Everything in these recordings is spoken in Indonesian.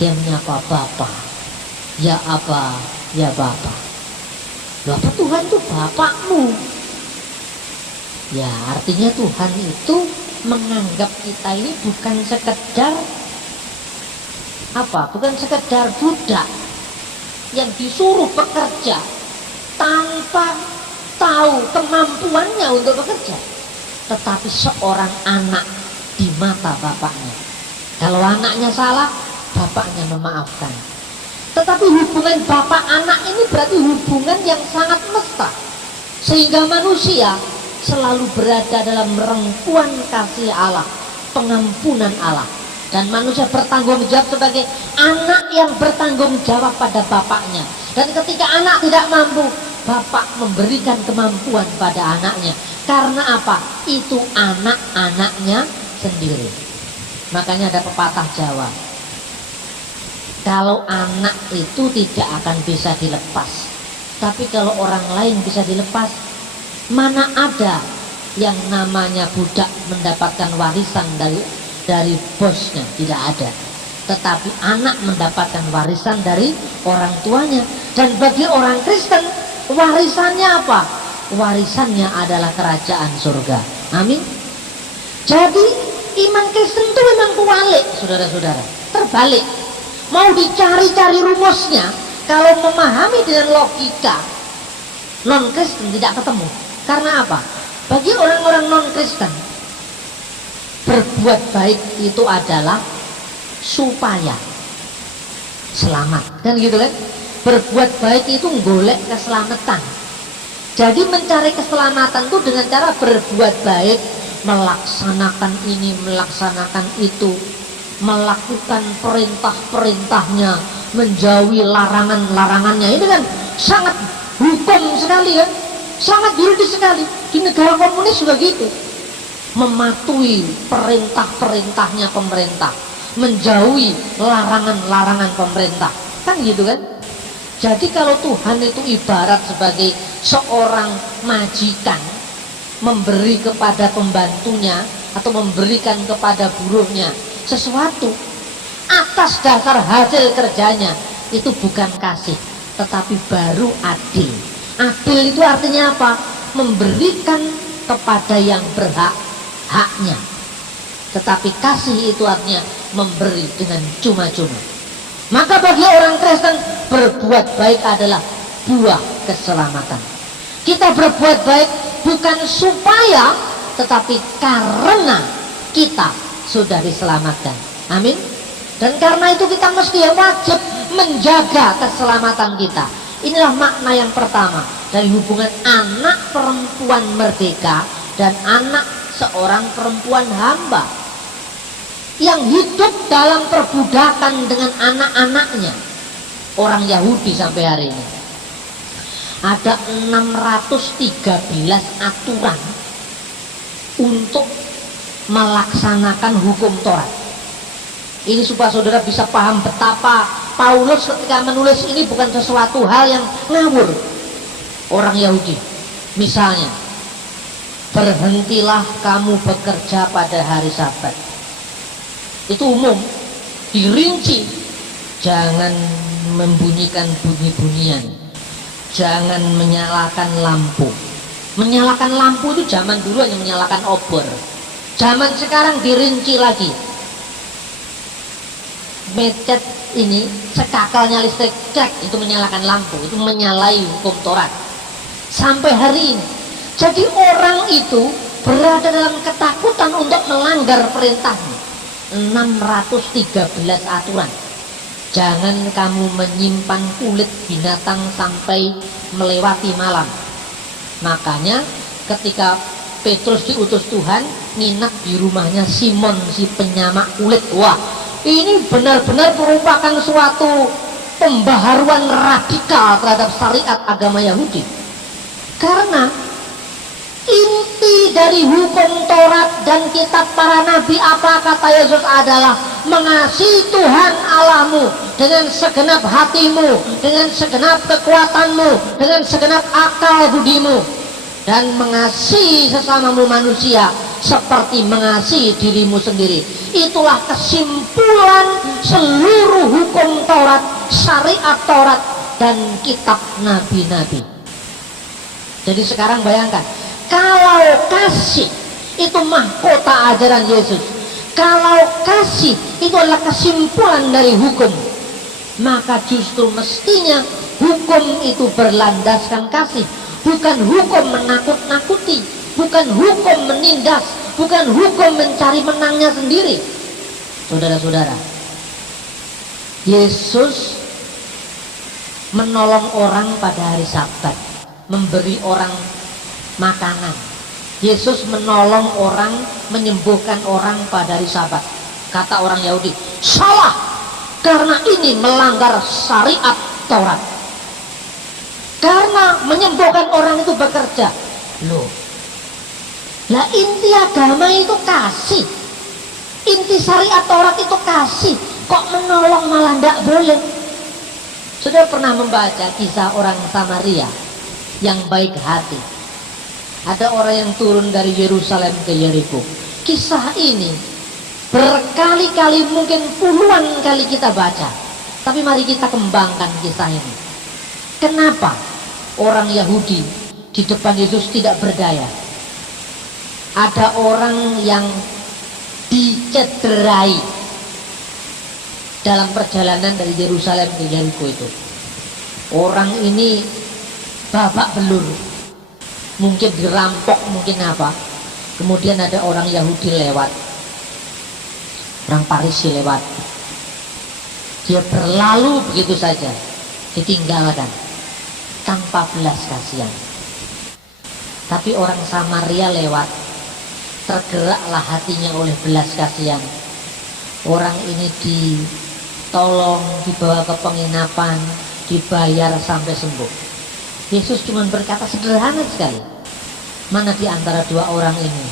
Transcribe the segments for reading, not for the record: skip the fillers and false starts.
Dia menyapa Bapak, ya Aba, ya Bapak. Loh, apa Tuhan itu Bapakmu? Ya, artinya Tuhan itu menganggap kita ini bukan sekedar apa? Bukan sekedar budak yang disuruh bekerja tanpa tahu kemampuannya untuk bekerja, tetapi seorang anak di mata bapaknya. Kalau anaknya salah, bapaknya memaafkan. Tetapi hubungan bapak anak ini berarti hubungan yang sangat mesra, sehingga manusia selalu berada dalam rengkuan kasih Allah, pengampunan Allah, dan manusia bertanggung jawab sebagai anak yang bertanggung jawab pada bapaknya. Dan ketika anak tidak mampu, bapak memberikan kemampuan pada anaknya. Karena apa? Itu anak-anaknya sendiri. Makanya ada pepatah Jawa, kalau anak itu tidak akan bisa dilepas, tapi kalau orang lain bisa dilepas. Mana ada yang namanya budak mendapatkan warisan dari bosnya? Tidak ada. Tetapi anak mendapatkan warisan dari orang tuanya. Dan bagi orang Kristen, warisannya apa? Warisannya adalah kerajaan surga. Amin. Jadi iman Kristen itu memang kewalik, saudara-saudara. Terbalik. Mau dicari-cari rumusnya, kalau memahami dengan logika, non-Kristen tidak ketemu. Karena apa? Bagi orang-orang non-Kristen, berbuat baik itu adalah supaya selamat, kan gitu kan? Berbuat baik itu golek keselamatan. Jadi mencari keselamatan itu dengan cara berbuat baik, melaksanakan ini, melaksanakan itu, melakukan perintah-perintahnya, menjauhi larangan-larangannya. Ini kan sangat hukum sekali kan? Sangat yuridis sekali. Di negara komunis juga gitu, mematuhi perintah-perintahnya pemerintah, menjauhi larangan-larangan pemerintah, kan gitu kan. Jadi kalau Tuhan itu ibarat sebagai seorang majikan memberi kepada pembantunya atau memberikan kepada buruhnya sesuatu atas dasar hasil kerjanya, itu bukan kasih, tetapi baru adil. Adil itu artinya apa? Memberikan kepada yang berhak haknya. Tetapi kasih itu artinya memberi dengan cuma-cuma. Maka bagi orang Kristen, berbuat baik adalah buah keselamatan. Kita berbuat baik bukan supaya, tetapi karena kita sudah diselamatkan. Amin. Dan karena itu kita mesti wajib menjaga keselamatan kita. Inilah makna yang pertama dari hubungan anak perempuan merdeka dan anak seorang perempuan hamba yang hidup dalam perbudakan dengan anak-anaknya. Orang Yahudi sampai hari ini ada 613 aturan untuk melaksanakan hukum Taurat. Ini supaya saudara bisa paham betapa Paulus ketika menulis ini bukan sesuatu hal yang ngawur. Orang Yahudi misalnya, berhentilah kamu bekerja pada hari Sabat. Itu umum, dirinci. Jangan membunyikan bunyi-bunyian, jangan menyalakan lampu. Menyalakan lampu itu zaman dulu hanya menyalakan obor. Zaman sekarang dirinci lagi. Mecet ini, sekakalnya listrik, cek, itu menyalakan lampu, itu menyalahi hukum Taurat sampai hari ini. Jadi orang itu berada dalam ketakutan untuk melanggar perintahnya. 613 aturan. Jangan kamu menyimpan kulit binatang sampai melewati malam. Makanya ketika Petrus diutus Tuhan nginap di rumahnya Simon si penyamak kulit, wah, ini benar-benar merupakan suatu pembaharuan radikal terhadap syariat agama Yahudi. Karena inti dari hukum Taurat dan kitab para nabi, apa kata Yesus, adalah mengasihi Tuhan Allahmu dengan segenap hatimu, dengan segenap kekuatanmu, dengan segenap akal budimu, dan mengasihi sesamamu manusia seperti mengasihi dirimu sendiri. Itulah kesimpulan seluruh hukum Taurat, syariat Taurat, dan kitab nabi-nabi. Jadi sekarang bayangkan, kalau kasih itu mahkota ajaran Yesus, kalau kasih itu adalah kesimpulan dari hukum, maka justru mestinya hukum itu berlandaskan kasih, bukan hukum menakut-nakuti, bukan hukum menindas, bukan hukum mencari menangnya sendiri. Saudara-saudara, Yesus menolong orang pada hari Sabat, memberi orang makanan. Yesus menolong orang, menyembuhkan orang pada hari Sabat. Kata orang Yahudi, salah, karena ini melanggar syariat Taurat. Karena menyembuhkan orang itu bekerja. Loh, lah inti agama itu kasih, inti syariat Taurat itu kasih, kok menolong malah tidak boleh? Sudah pernah membaca kisah orang Samaria yang baik hati? Ada orang yang turun dari Yerusalem ke Yeriko. Kisah ini berkali-kali, mungkin puluhan kali kita baca, tapi mari kita kembangkan kisah ini. Kenapa orang Yahudi di depan Yesus tidak berdaya? Ada orang yang dicederai dalam perjalanan dari Yerusalem ke Yeriko itu. Orang ini babak belur, mungkin dirampok, mungkin apa. Kemudian ada orang Yahudi lewat, orang Farisi lewat. Dia berlalu begitu saja, ditinggalkan tanpa belas kasihan. Tapi orang Samaria lewat, tergeraklah hatinya oleh belas kasihan. Orang ini ditolong, dibawa ke penginapan, dibayar sampai sembuh. Yesus cuma berkata sederhana sekali, mana di antara dua orang ini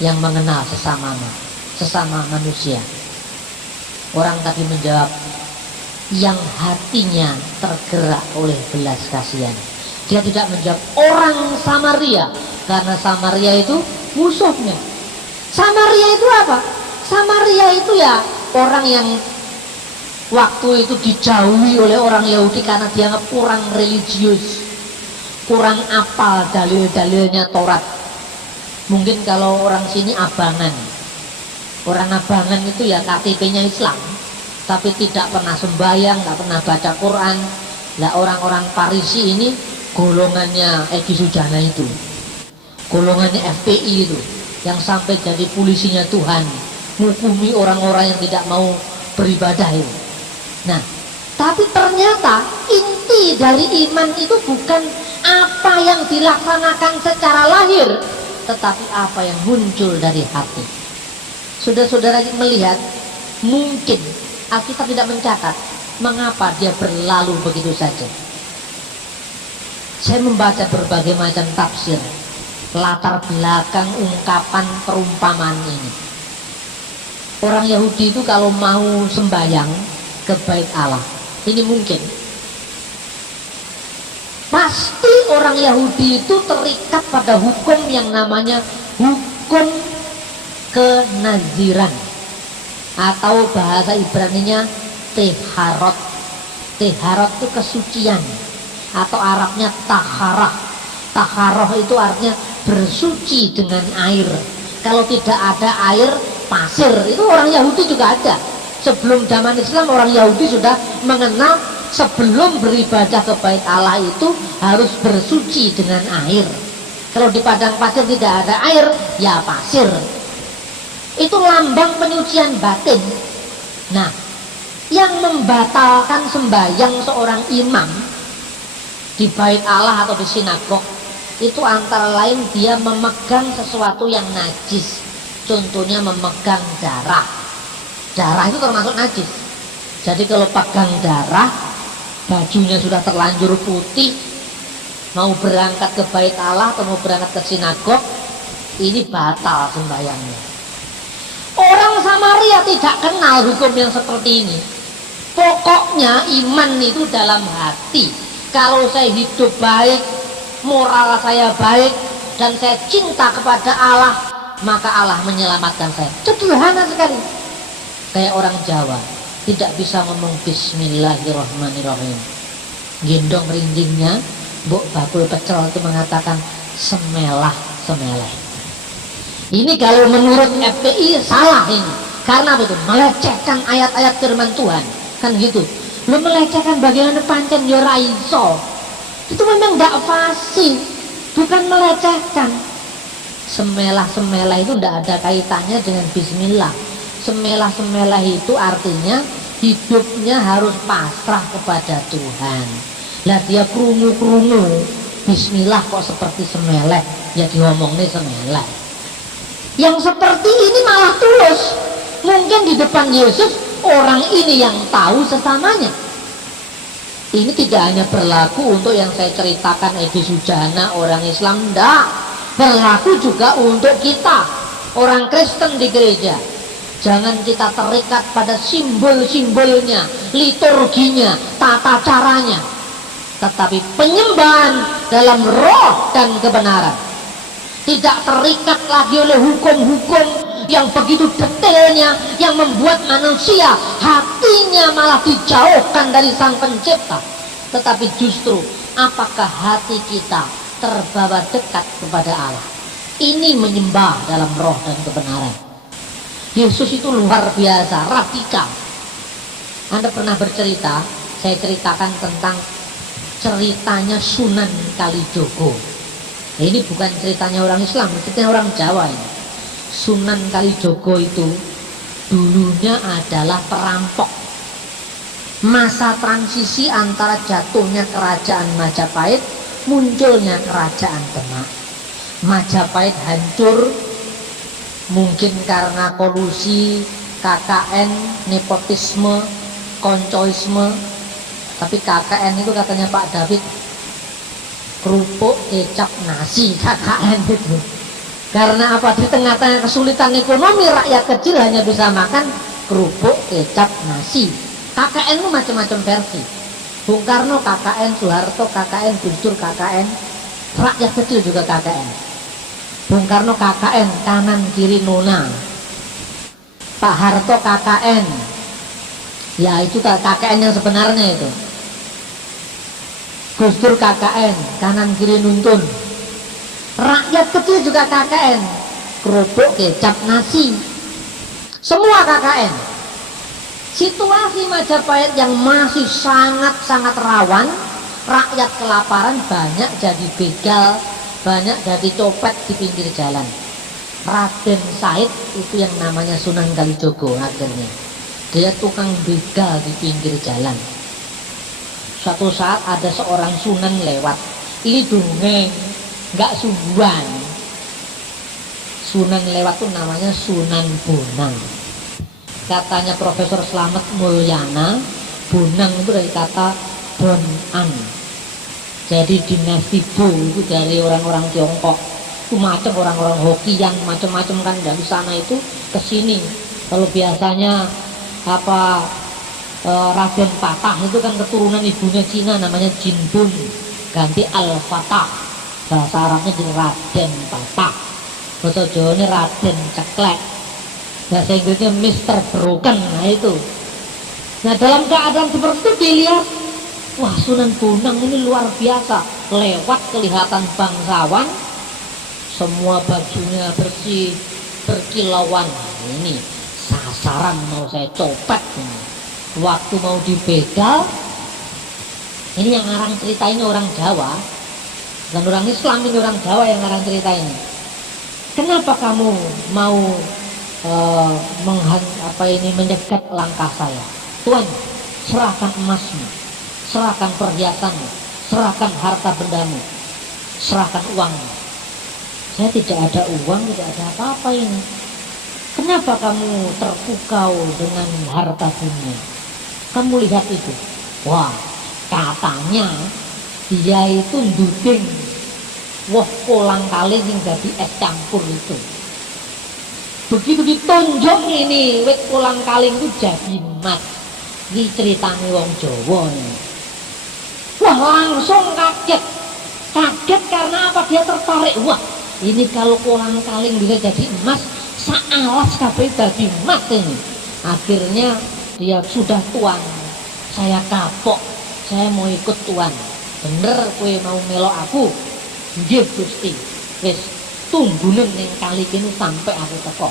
yang mengenal sesama manusia? Orang tadi menjawab, yang hatinya tergerak oleh belas kasihan. Dia tidak menjawab orang Samaria, karena Samaria itu musuhnya. Samaria itu apa? Samaria itu ya orang yang waktu itu dijauhi oleh orang Yahudi karena dianggap kurang religius, kurang apal dalil-dalilnya Taurat. Mungkin kalau orang sini abangan. Orang abangan itu ya KTP-nya Islam, tapi tidak pernah sembahyang, tidak pernah baca Quran. Nah, orang-orang Farisi ini golongannya Egy Sujana itu, golongannya FPI itu, yang sampai jadi polisinya Tuhan, menghukumi orang-orang yang tidak mau beribadah itu. Nah, tapi ternyata inti dari iman itu bukan apa yang dilaksanakan secara lahir, tetapi apa yang muncul dari hati. Saudara-saudara melihat, mungkin Alkitab tidak mencatat mengapa dia berlalu begitu saja. Saya membaca berbagai macam tafsir latar belakang ungkapan perumpamaan ini. Orang Yahudi itu kalau mau sembahyang ke bait Allah, ini mungkin pasti orang Yahudi itu terikat pada hukum yang namanya hukum kenaziran, atau bahasa Ibraninya teharot. Teharot itu kesucian, atau Arabnya taharah. Taharah itu artinya bersuci dengan air. Kalau tidak ada air, pasir. Itu orang Yahudi juga ada. Sebelum zaman Islam, orang Yahudi sudah mengenal sebelum beribadah ke bait Allah itu harus bersuci dengan air. Kalau di padang pasir tidak ada air, ya pasir. Itu lambang penyucian batin. Nah, yang membatalkan sembahyang seorang imam di bait Allah atau di sinagog itu antara lain dia memegang sesuatu yang najis. Contohnya memegang darah. Darah itu termasuk najis. Jadi kalau pegang darah, bajunya sudah terlanjur putih, mau berangkat ke bait Allah atau mau berangkat ke sinagog, ini batal sembahyangnya. Orang Samaria tidak kenal hukum yang seperti ini. Pokoknya iman itu dalam hati. Kalau saya hidup baik, moral saya baik, dan saya cinta kepada Allah, maka Allah menyelamatkan saya. Sederhana sekali. Kayak orang Jawa tidak bisa ngomong Bismillahirrahmanirrahim. Gendong rinjingnya, Mbok Bakul Pecel itu mengatakan semelah semeleh. Ini kalau menurut FPI salah ini. Karena betul melecehkan ayat-ayat firman Tuhan. Kan gitu. Lu melecehkan bagaimana pancen ya ora iso. Itu memang enggak fasih, bukan melecehkan. Semelah-semelah itu enggak ada kaitannya dengan bismillah. Semelah-semelah itu artinya hidupnya harus pasrah kepada Tuhan. Lah dia krungu-krungu bismillah kok seperti semeleh, ya diomongnya semeleh. Yang seperti ini malah tulus. Mungkin di depan Yesus orang ini yang tahu sesamanya. Ini tidak hanya berlaku untuk yang saya ceritakan Edi Sujana orang Islam, enggak, berlaku juga untuk kita orang Kristen di gereja. Jangan kita terikat pada simbol-simbolnya, liturginya, tata caranya, tetapi penyembahan dalam roh dan kebenaran. Tidak terikat lagi oleh hukum-hukum yang begitu detailnya, yang membuat manusia hatinya malah dijauhkan dari Sang Pencipta. Tetapi justru apakah hati kita terbawa dekat kepada Allah? Ini menyembah dalam roh dan kebenaran. Yesus itu luar biasa, radikal. Anda pernah bercerita, saya ceritakan tentang ceritanya Sunan Kalijogo. Nah, ini bukan ceritanya orang Islam, ceritanya orang Jawa ini. Sunan Kalijogo itu dulunya adalah perampok. Masa transisi antara jatuhnya kerajaan Majapahit, munculnya kerajaan Demak. Majapahit hancur, mungkin karena kolusi, KKN, nepotisme, koncoisme. Tapi KKN itu katanya Pak David, kerupuk kecap nasi KKN itu. Karena apa? Di tengah-tengah kesulitan ekonomi, rakyat kecil hanya bisa makan kerupuk kecap nasi. KKN itu macam-macam versi. Bung Karno KKN, Soeharto KKN, Gus Dur KKN, rakyat kecil juga KKN. Bung Karno KKN, kanan kiri nona. Pak Harto KKN, ya itu KKN yang sebenarnya itu. Gus Dur KKN, kanan kiri nuntun. Rakyat kecil juga KKN, kerupuk kecap nasi. Semua KKN. Situasi Majapahit yang masih sangat-sangat rawan, rakyat kelaparan, banyak jadi begal, banyak jadi copet di pinggir jalan. Raden Said itu yang namanya Sunan Kalijogo akhirnya. Dia tukang begal di pinggir jalan. Suatu saat ada seorang sunan lewat. Ini dongeng, nggak sungguhan. Sunan lewat itu namanya Sunan Bonang. Katanya Profesor Slamet Mulyana, Bonang itu dari kata Bonan. Jadi dinasti Bo itu dari orang-orang Tiongkok. Itu macam orang-orang Hokkien, macam-macam kan dari sana itu ke sini. Kalau biasanya Raden Patah itu kan keturunan ibunya Cina, namanya Jinbun, ganti Al-Fatah. Bahasa Arabnya jadi Raden Patah. Bahasa Jawanya Raden Ceklek. Bahasa Inggrisnya Mr. Broken. Nah itu. Nah dalam keadaan seperti itu dilihat, wah Sunan Bonang ini luar biasa. Lewat kelihatan bangsawan, semua bajunya bersih, berkilauan. Ini sasaran mau saya copet ini. Waktu mau dibegal, ini yang ngarang cerita ini orang Jawa, dan orang Islam, ini orang Jawa yang ngarang cerita ini. Kenapa kamu mau menyekat langkah saya? Tuan, serahkan emasmu, serahkan perhiasanmu, serahkan harta bendamu, serahkan uangmu. Saya tidak ada uang, tidak ada apa-apa ini. Kenapa kamu terpukau dengan harta dunia? Kamu lihat itu. Wah, katanya dia itu nduding woh kolang kaling yang jadi es campur itu. Begitu ditonjok ini wit kolang kaling itu jadi mat. Ini ceritanya wong Jawa ini. Wah, langsung kaget. Kaget karena apa? Dia tertarik. Wah, ini kalau kolang-kaling bisa jadi emas, saalas kabeh dadi emas ini. Akhirnya dia sudah tuan, saya kapok, saya mau ikut tuan. Bener kowe mau melok aku? Nggih Gusti. Wis tunggunen ning kali kene sampai aku teko.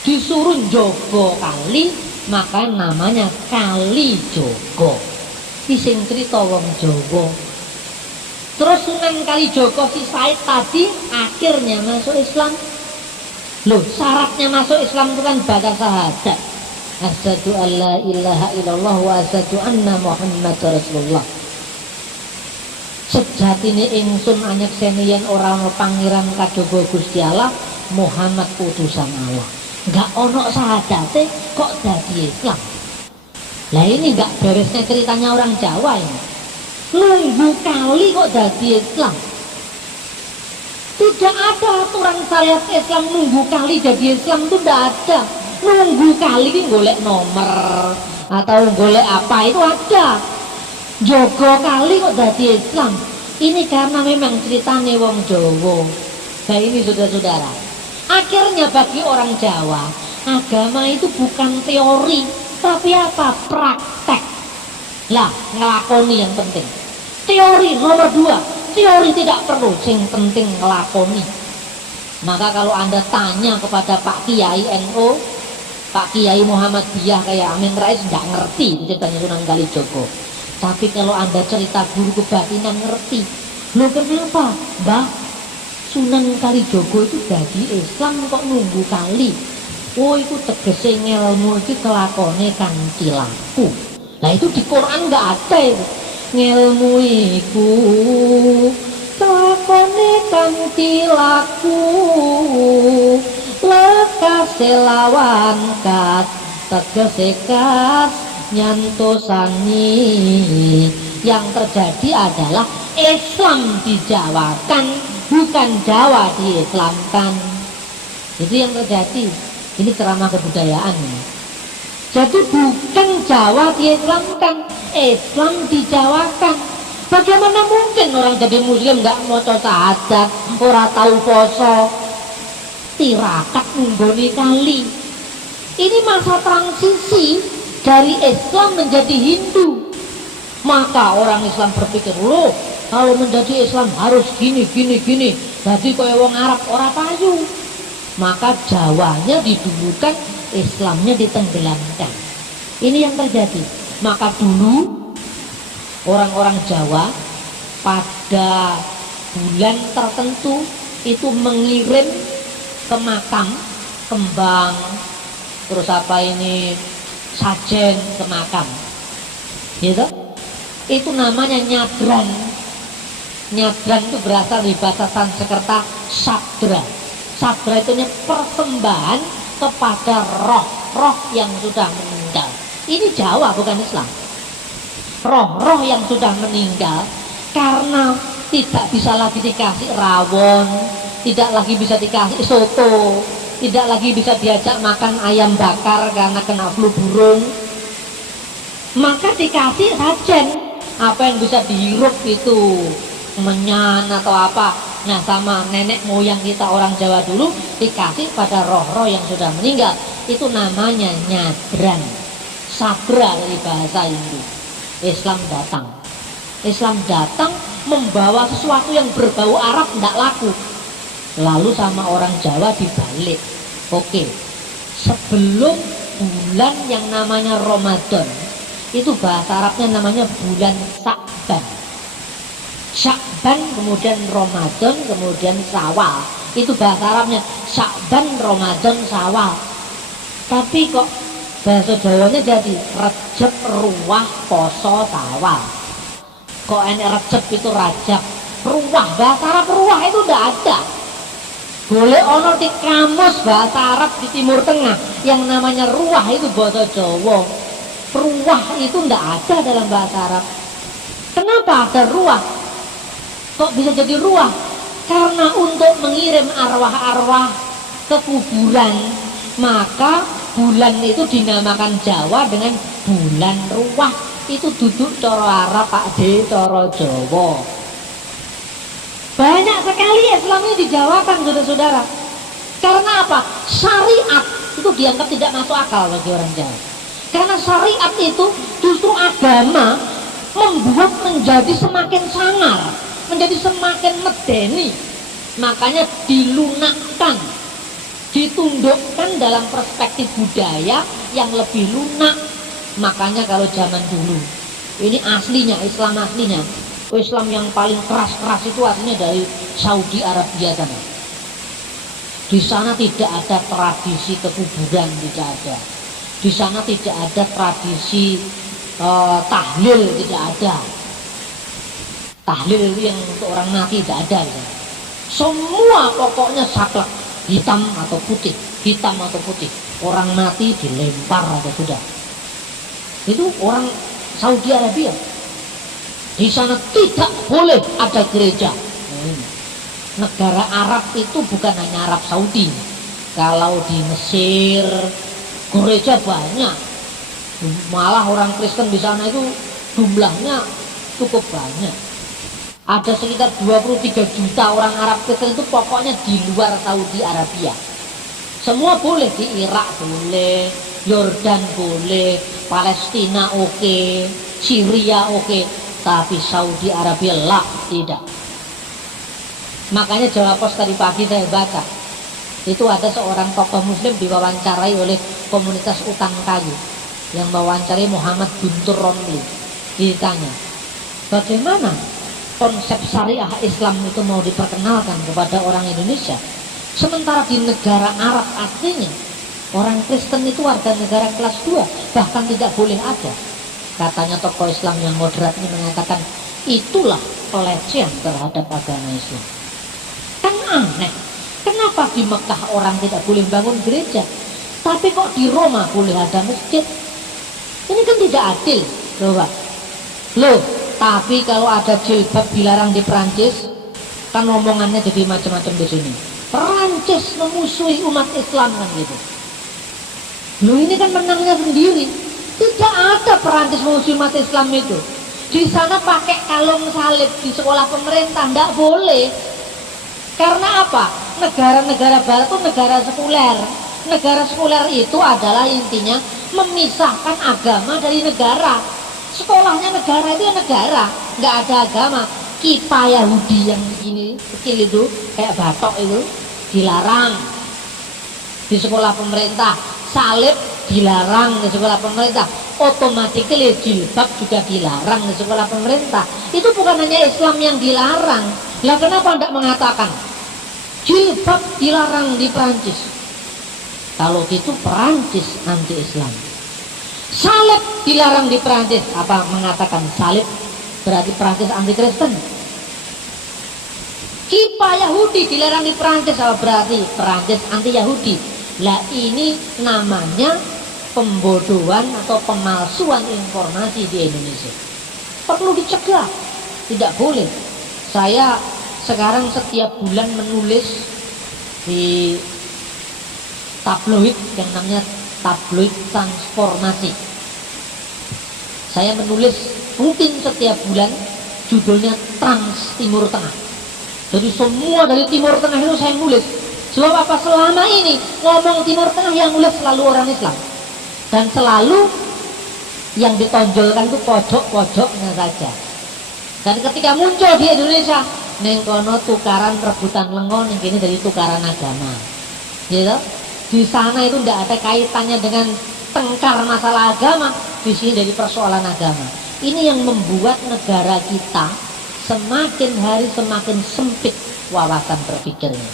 Disuruh njogo kali, maka namanya Kali Jogo. Iki sing crita wong Jawa. Terus Sunan Kalijogo si Said tadi akhirnya masuk Islam. Loh, syaratnya masuk Islam itu kan baca syahadat. Asyhadu alla ilaha illallah wa asyhadu anna Muhammadar Rasulullah. Sejatine ingsun anyekseni yen ora ana pangeran kajaba Gusti Allah, Muhammad utusan Allah. Enggak ono syahadate kok dadi Islam. Lah ini enggak beresnya ceritanya orang Jawa ini. Nunggu kali kok dadi Islam. Tidak ada aturan syariat Islam nunggu kali jadi Islam itu tidak ada. Nunggu kali ini golek nomor atau golek apa itu ada. Jogo kali kok jadi Islam. Ini karena memang ceritanya wong Jawa. Nah ini saudara-saudara. Akhirnya bagi orang Jawa, agama itu bukan teori, tapi apa? Praktek. Lah, ngelakoni yang penting. Teori nomor 2, teori tidak perlu, yang penting ngelakoni. Maka kalau Anda tanya kepada Pak Kiai NU, Pak Kiai Muhammadiyah kayak Amin Rais, nggak ngerti ceritanya Sunan Kalijogo. Tapi kalau Anda cerita guru kebatinan ngerti. Loh kenapa? Mbah, Sunan Kalijogo itu jadi Islam kok nunggu kali. Oh itu tegese ngelmu itu kelakone kanthi laku. Nah itu di Quran nggak ada itu. Ngelmu iku kelakone kanthi laku, lekase lawan kat tegese kas nyantosani. Yang terjadi adalah Islam dijawakan, bukan Jawa diislamkan. Itu yang terjadi. Ini ceramah kebudayaan. Jadi bukan Jawa diislamkan, Islam dijawakan. Bagaimana mungkin orang jadi muslim nggak mau syahadat, orang tahu poso, tirakat ngunggoni kali. Ini masa transisi dari Islam menjadi Hindu. Maka orang Islam berpikir, loh kalau menjadi Islam harus gini. Jadi kaya wong Arab ora payu. Maka Jawanya didulukan, Islamnya ditenggelamkan. Ini yang terjadi. Maka dulu orang-orang Jawa pada bulan tertentu itu mengirim ke makam kembang, terus apa ini sajen ke makam, gitu. Itu namanya nyadran. Nyadran itu berasal dari bahasa Sanskerta sabdra. Sabdra itu persembahan kepada roh yang sudah meninggal. Ini Jawa bukan Islam. Roh yang sudah meninggal karena tidak bisa lagi dikasih rawon, tidak lagi bisa dikasih soto, tidak lagi bisa diajak makan ayam bakar karena kena flu burung, maka dikasih sajen. Apa yang bisa dihirup itu menyan atau apa. Nah sama nenek moyang kita orang Jawa dulu dikasih pada roh-roh yang sudah meninggal. Itu namanya nyadran. Sabra dari bahasa Hindu. Islam datang membawa sesuatu yang berbau Arab tidak laku. Lalu sama orang Jawa dibalik. Oke, sebelum bulan yang namanya Ramadan, itu bahasa Arabnya namanya bulan Sya'ban. Sya'ban kemudian Ramadan kemudian Syawal. Itu bahasa Arabnya Sya'ban, Ramadan, Syawal. Tapi kok bahasa Jawanya jadi Rejab, Ruwah, Poso, Syawal. Kok ini Rejab itu Rajab, Ruwah, bahasa Arab Ruwah itu tidak ada. Boleh ono di kamus bahasa Arab di Timur Tengah yang namanya Ruwah itu bahasa Jawa. Ruwah itu tidak ada dalam bahasa Arab. Kenapa ada ruwah? Kok bisa jadi ruwah? Karena untuk mengirim arwah-arwah ke kuburan, maka bulan itu dinamakan Jawa dengan bulan ruwah. Itu duduk coro Arab Pak D, coro Jawa. Banyak sekali Islam ini dijauhkan, saudara-saudara. Karena apa? Syariat itu dianggap tidak masuk akal bagi orang Jawa. Karena syariat itu justru agama membuat menjadi semakin sangar, menjadi semakin medeni. Makanya dilunakkan, ditundukkan dalam perspektif budaya yang lebih lunak. Makanya kalau zaman dulu, ini aslinya, Islam aslinya, Islam yang paling keras-keras itu aslinya dari Saudi Arabia sana. Di sana tidak ada tradisi kekuburan, tidak ada. Di sana tidak ada tradisi tahlil, tidak ada. Tahlil itu yang untuk orang mati tidak ada. Semua pokoknya saklek, hitam atau putih, hitam atau putih. Orang mati dilempar atau sudah. Itu orang Saudi Arabia. Di sana tidak boleh ada gereja. Negara Arab itu bukan hanya Arab Saudi. Kalau di Mesir gereja banyak. Malah orang Kristen di sana itu jumlahnya cukup banyak. Ada sekitar 23 juta orang Arab Kristen itu pokoknya di luar Saudi Arabia. Semua boleh, di Irak boleh, Yordan boleh, Palestina oke, Syria oke, tapi Saudi Arabia lah tidak. Makanya Jawa Pos tadi pagi saya baca, itu ada seorang tokoh muslim diwawancarai oleh komunitas utang kayu yang mewawancarai Muhammad Guntur Romli. Ditanya, bagaimana konsep syariah Islam itu mau diperkenalkan kepada orang Indonesia, sementara di negara Arab aslinya orang Kristen itu warga negara kelas 2, bahkan tidak boleh ada. Katanya tokoh Islam yang moderat ini mengatakan, itulah pelecehan terhadap agama Islam. Kan aneh, kenapa di Mekah orang tidak boleh bangun gereja, tapi kok di Roma boleh ada masjid? Ini kan tidak adil, coba. Loh, tapi kalau ada jilbab dilarang di Perancis, kan omongannya jadi macam-macam di sini. Perancis memusuhi umat Islam kan gitu. Loh, ini kan menangnya sendiri. Tidak ada Perancis memusuhi umat Islam itu. Di sana pakai kalung salib di sekolah pemerintah, tidak boleh. Karena apa? Negara-negara barat itu negara sekuler. Negara sekuler itu adalah intinya memisahkan agama dari negara. Sekolahnya negara itu ya negara, nggak ada agama. Kipa Yahudi yang begini kecil itu kayak batok itu dilarang di sekolah pemerintah. Salib dilarang di sekolah pemerintah. Otomatis jilbab juga dilarang di sekolah pemerintah. Itu bukan hanya Islam yang dilarang. Lah kenapa tidak mengatakan jilbab dilarang di Perancis? Kalau gitu Perancis anti-Islam. Salib dilarang di Perancis, apa mengatakan salib berarti Perancis anti-Kristen? Kipa Yahudi dilarang di Perancis, apa berarti Perancis anti-Yahudi? Lah ini namanya pembodohan atau pemalsuan informasi di Indonesia. Perlu dicegah, tidak boleh. Saya sekarang setiap bulan menulis di tabloid yang namanya tabloid transformasi. Saya menulis rutin setiap bulan, judulnya Trans Timur Tengah. Jadi semua dari Timur Tengah itu saya nulis. Sebab apa? Selama ini ngomong Timur Tengah yang nulis selalu orang Islam, dan selalu yang ditonjolkan itu pojok-pojoknya saja. Dan ketika muncul di Indonesia, neng kono tukaran rebutan lengon, yang ini dari tukaran agama, gitu. Di sana itu tidak ada kaitannya dengan tengkar masalah agama, di sini dari persoalan agama. Ini yang membuat negara kita semakin hari semakin sempit wawasan berpikirnya.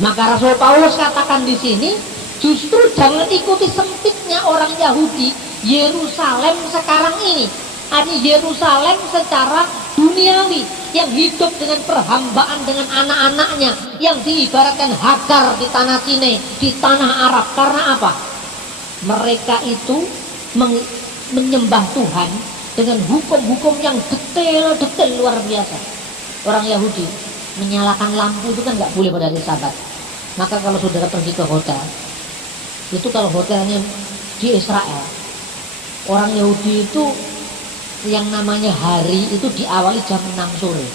Maka Rasul Paulus katakan di sini, justru jangan ikuti sempitnya orang Yahudi Yerusalem sekarang ini. Artinya Yerusalem secara duniawi, yang hidup dengan perhambaan dengan anak-anaknya, yang diibaratkan Hagar di tanah Sinai, di tanah Arab. Karena apa? Mereka itu menyembah Tuhan dengan hukum-hukum yang detail luar biasa. Orang Yahudi menyalakan lampu itu kan nggak boleh pada hari Sabat. Maka kalau saudara pergi ke hotel, itu kalau hotelnya di Israel, orang Yahudi itu yang namanya hari itu diawali jam 6 sore.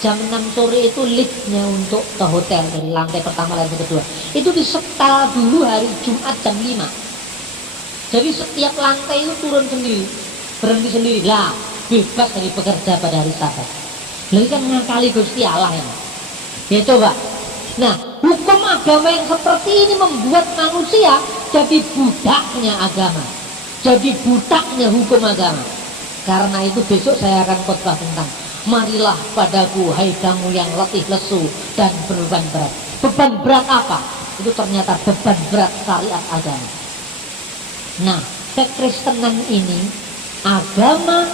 Jam 6 sore itu liftnya untuk ke hotel dari lantai pertama lantai kedua itu disetel dulu hari Jumat jam 5. Jadi setiap lantai itu turun sendiri, berhenti sendiri lah, bebas dari bekerja pada hari Sabat. Lalu kan ngakali Gusti Allah ya. Ya coba. Nah, hukum agama yang seperti ini membuat manusia jadi budaknya agama, jadi budaknya hukum agama. Karena itu besok saya akan khotbah tentang marilah padaku hai kamu yang letih lesu dan beban berat. Beban berat apa? Itu ternyata beban berat syariat agama. Nah, kekristenan ini agama,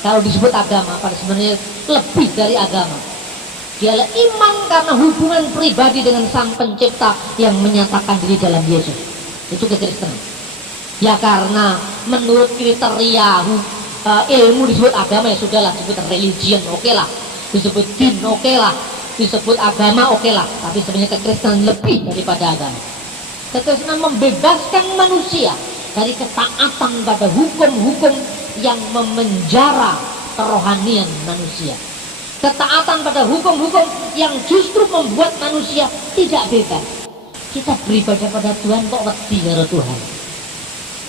kalau disebut agama pada sebenarnya lebih dari agama. Dialah iman karena hubungan pribadi dengan Sang Pencipta yang menyatakan diri dalam Yesus. Itu kekristenan. Ya karena menurut kriteria ilmu disebut agama ya sudahlah, disebut religion oke lah, disebut din oke lah, disebut agama oke lah. Tapi sebenarnya kekristenan lebih daripada agama. Kekristenan membebaskan manusia dari ketaatan pada hukum-hukum yang memenjara kerohanian manusia, ketaatan pada hukum-hukum yang justru membuat manusia tidak bebas. Kita beribadah pada Tuhan kok wedi karo Tuhan.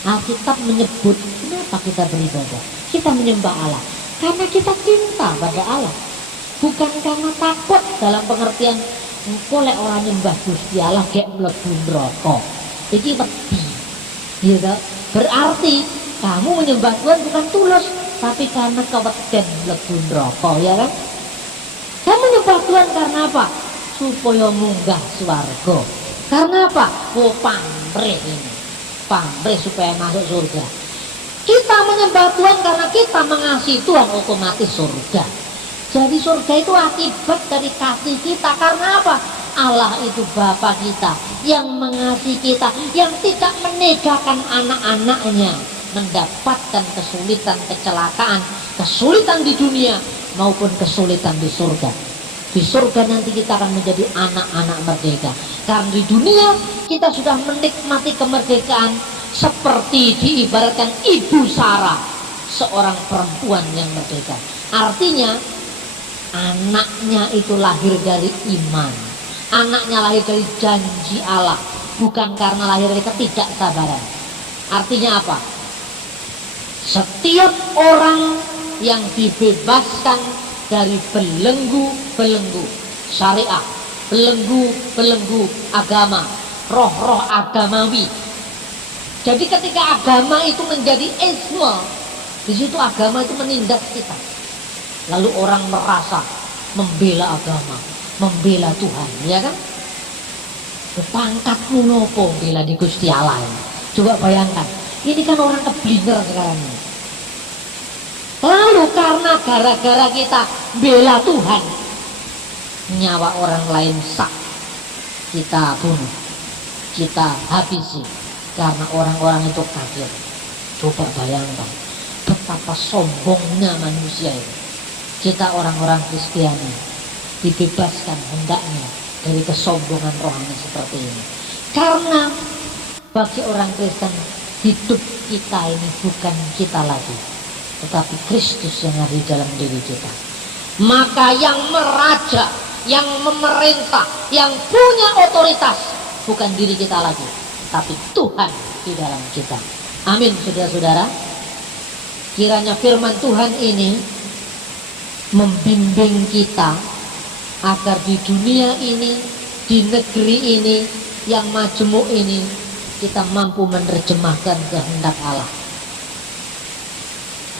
Alkitab menyebut kenapa kita beribadah, kita menyembah Allah karena kita cinta pada Allah, bukan karena takut dalam pengertian engko lek ora nyembah Gusti Allah gek mlebu neraka. Iki wedi. Ya, berarti kamu menyembah Tuhan bukan tulus, tapi karena keweden mlebu neraka, ya kan? Kamu menyembah Tuhan karena apa? Supaya munggah swarga. Karena apa? Oh, pamrih ini. Pamrih supaya masuk surga. Kita menyembah Tuhan karena kita mengasihi Tuhan, otomatis surga. Jadi surga itu akibat dari kasih kita. Karena apa? Allah itu Bapa kita yang mengasihi kita, yang tidak menegakan anak-anaknya mendapatkan kesulitan, kecelakaan, kesulitan di dunia maupun kesulitan di surga. Di surga nanti kita akan menjadi anak-anak merdeka. Karena di dunia kita sudah menikmati kemerdekaan seperti diibaratkan Ibu Sarah, seorang perempuan yang merdeka. Artinya anaknya itu lahir dari iman, anaknya lahir dari janji Allah, bukan karena lahir dari ketidaksabaran. Artinya apa? Setiap orang yang dibebaskan dari belenggu-belenggu syariah, belenggu-belenggu agama, roh-roh agamawi. Jadi ketika agama itu menjadi isme, di situ agama itu menindas kita. Lalu orang merasa membela agama, membela Tuhan, ya kan? Pangkatmu nopo bela di Gusti Allah. Coba bayangkan, ini kan orang keblinger sekarang ini. Lalu karena gara-gara kita bela Tuhan, nyawa orang lain sak kita bunuh, kita habisi karena orang-orang itu kafir. Coba bayangkan betapa sombongnya manusia ini. Kita orang-orang Kristiani dibebaskan hendaknya dari kesombongan rohani seperti ini. Karena bagi orang Kristen hidup kita ini bukan kita lagi, tetapi Kristus yang ada di dalam diri kita. Maka yang meraja, yang memerintah, yang punya otoritas bukan diri kita lagi, tapi Tuhan di dalam kita. Amin, saudara-saudara. Kiranya firman Tuhan ini membimbing kita agar di dunia ini, di negeri ini yang majemuk ini, kita mampu menerjemahkan kehendak Allah.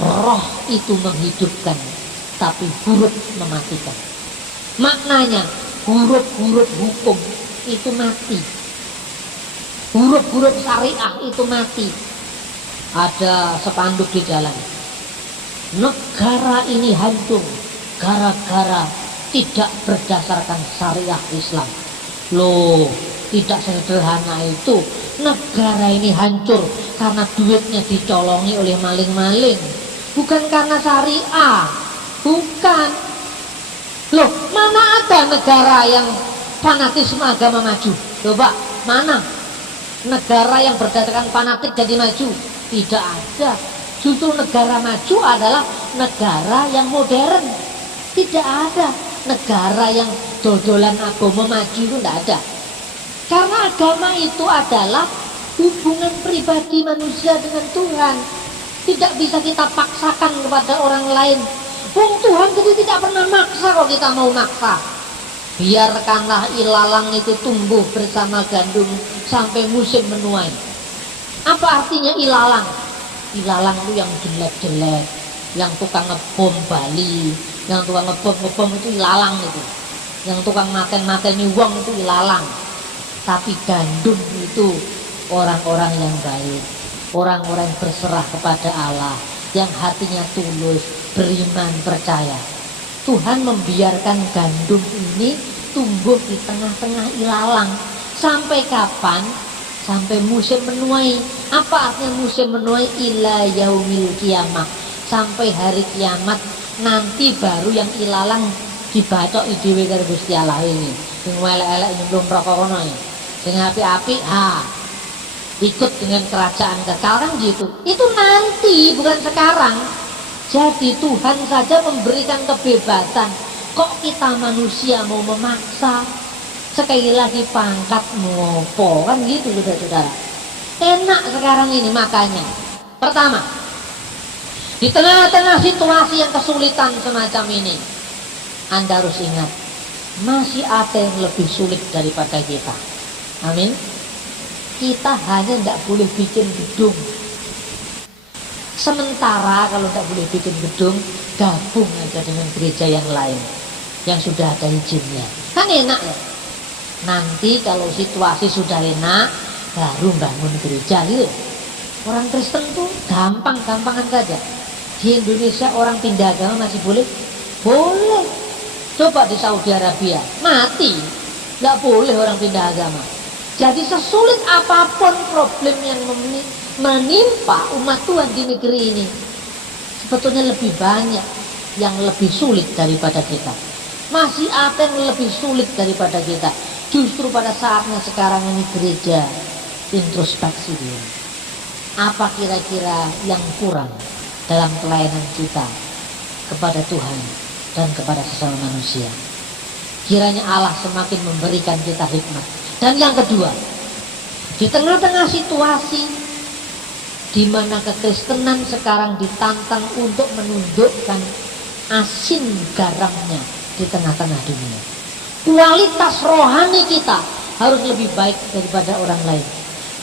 Roh itu menghidupkan, tapi huruf mematikan. Maknanya huruf-huruf hukum itu mati, huruf-huruf syariah itu mati. Ada spanduk di jalan, negara ini hancur gara-gara tidak berdasarkan syariah Islam. Loh, tidak sederhana itu. Negara ini hancur karena duitnya dicolongi oleh maling-maling, bukan karena syariah. Bukan. Loh, mana ada negara yang fanatisme agama maju? Coba, mana negara yang berdasarkan fanatik jadi maju? Tidak ada. Justru negara maju adalah negara yang modern. Tidak ada. negara yang dodolan agama maju itu tidak ada. Karena agama itu adalah hubungan pribadi manusia dengan Tuhan. Tidak bisa kita paksakan kepada orang lain. Tuhan jadi tidak pernah maksa kalau kita mau maksa. Biarkanlah ilalang itu tumbuh bersama gandum sampai musim menuai. Apa artinya ilalang? Ilalang itu yang jelek-jelek, yang tukang ngebom Bali, yang tukang ngebom itu ilalang itu. Yang tukang maten-mateni wong itu ilalang. Tapi gandum itu orang-orang yang baik, orang-orang yang berserah kepada Allah, yang hatinya tulus, beriman, percaya. Tuhan membiarkan gandum ini tumbuh di tengah-tengah ilalang. Sampai kapan? Sampai musim menuai. Apa artinya musim menuai? Ila yaumil kiamah. Sampai hari kiamat nanti baru yang ilalang dibaca dhewe karo Gusti Allah ini. Sing elek-elek nyemplung rokok kono ya. Sing api-api ikut dengan kerajaan kekal kan gitu. Itu nanti, bukan sekarang. Jadi Tuhan saja memberikan kebebasan. Kok kita manusia mau memaksa? Sekali lagi pangkatmu apa? Kan gitu saudara-saudara. Enak sekarang ini makanya. Pertama, di tengah-tengah situasi yang kesulitan semacam ini, Anda harus ingat, masih ada yang lebih sulit daripada kita. Amin. Kita hanya tidak boleh bikin gedung. Sementara kalau tidak boleh bikin gedung, gabung aja dengan gereja yang lain yang sudah ada izinnya. Kan enak ya. Nanti kalau situasi sudah enak, baru bangun gereja gitu. Orang Kristen tuh gampang-gampangan saja. Di Indonesia orang pindah agama masih boleh? Boleh. Coba di Saudi Arabia, mati. Nggak boleh orang pindah agama. Jadi sesulit apapun problem yang menimpa umat Tuhan di negeri ini, sebetulnya lebih banyak yang lebih sulit daripada kita. Masih ada yang lebih sulit daripada kita. Justru pada saatnya sekarang ini gereja introspeksi diri. Apa kira-kira yang kurang dalam pelayanan kita kepada Tuhan dan kepada sesama manusia? Kiranya Allah semakin memberikan kita hikmat. Dan yang kedua, di tengah-tengah situasi di mana kekristenan sekarang ditantang untuk menundukkan asin garamnya di tengah-tengah dunia, kualitas rohani kita harus lebih baik daripada orang lain.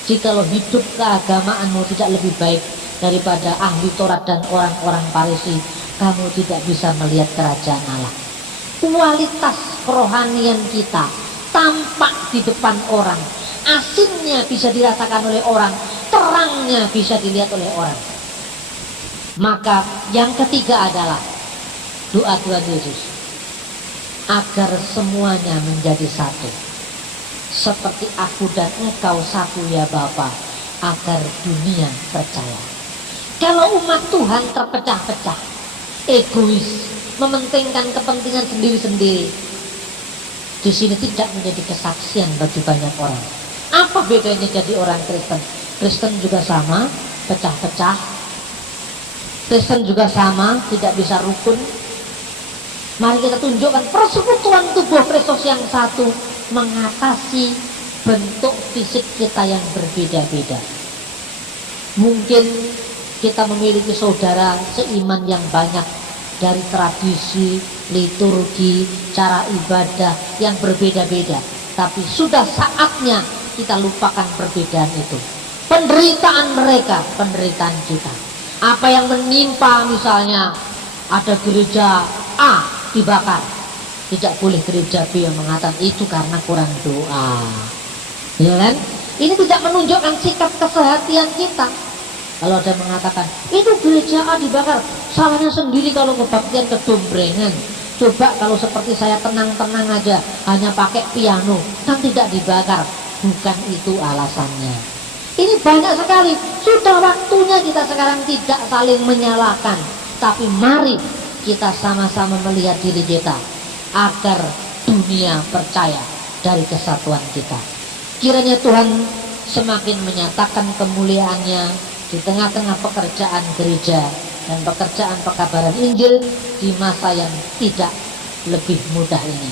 Jikalau hidup keagamaanmu tidak lebih baik daripada ahli Taurat dan orang-orang Farisi, kamu tidak bisa melihat kerajaan Allah. Kualitas kerohanian kita tampak di depan orang, asinnya bisa dirasakan oleh orang, terangnya bisa dilihat oleh orang. Maka yang ketiga adalah doa Tuhan Yesus, agar semuanya menjadi satu, seperti aku dan engkau satu ya Bapa, agar dunia percaya. Kalau umat Tuhan terpecah-pecah, egois, mementingkan kepentingan sendiri-sendiri, di sini tidak menjadi kesaksian bagi banyak orang. Apa bedanya jadi orang Kristen? Kristen juga sama, pecah-pecah. Kristen juga sama, tidak bisa rukun. Mari kita tunjukkan persekutuan tubuh Kristus yang satu mengatasi bentuk fisik kita yang berbeda-beda. Mungkin kita memiliki saudara seiman yang banyak, dari tradisi, liturgi, cara ibadah yang berbeda-beda. Tapi sudah saatnya kita lupakan perbedaan itu. Penderitaan mereka, penderitaan kita. Apa yang menimpa, misalnya ada gereja A dibakar, tidak boleh gereja B yang mengatakan itu karena kurang doa. Ya kan? Ini tidak menunjukkan sikap kesehatian kita. Kalau ada yang mengatakan itu gereja A dibakar, salahnya sendiri kalau kebaktian kedombrengan. Coba kalau seperti saya tenang-tenang aja, hanya pakai piano, kan tidak dibakar. Bukan itu alasannya. Ini banyak sekali. Sudah waktunya kita sekarang tidak saling menyalahkan, tapi mari kita sama-sama melihat diri kita agar dunia percaya dari kesatuan kita. Kiranya Tuhan semakin menyatakan kemuliaannya di tengah-tengah pekerjaan gereja dan pekerjaan pekabaran Injil di masa yang tidak lebih mudah ini.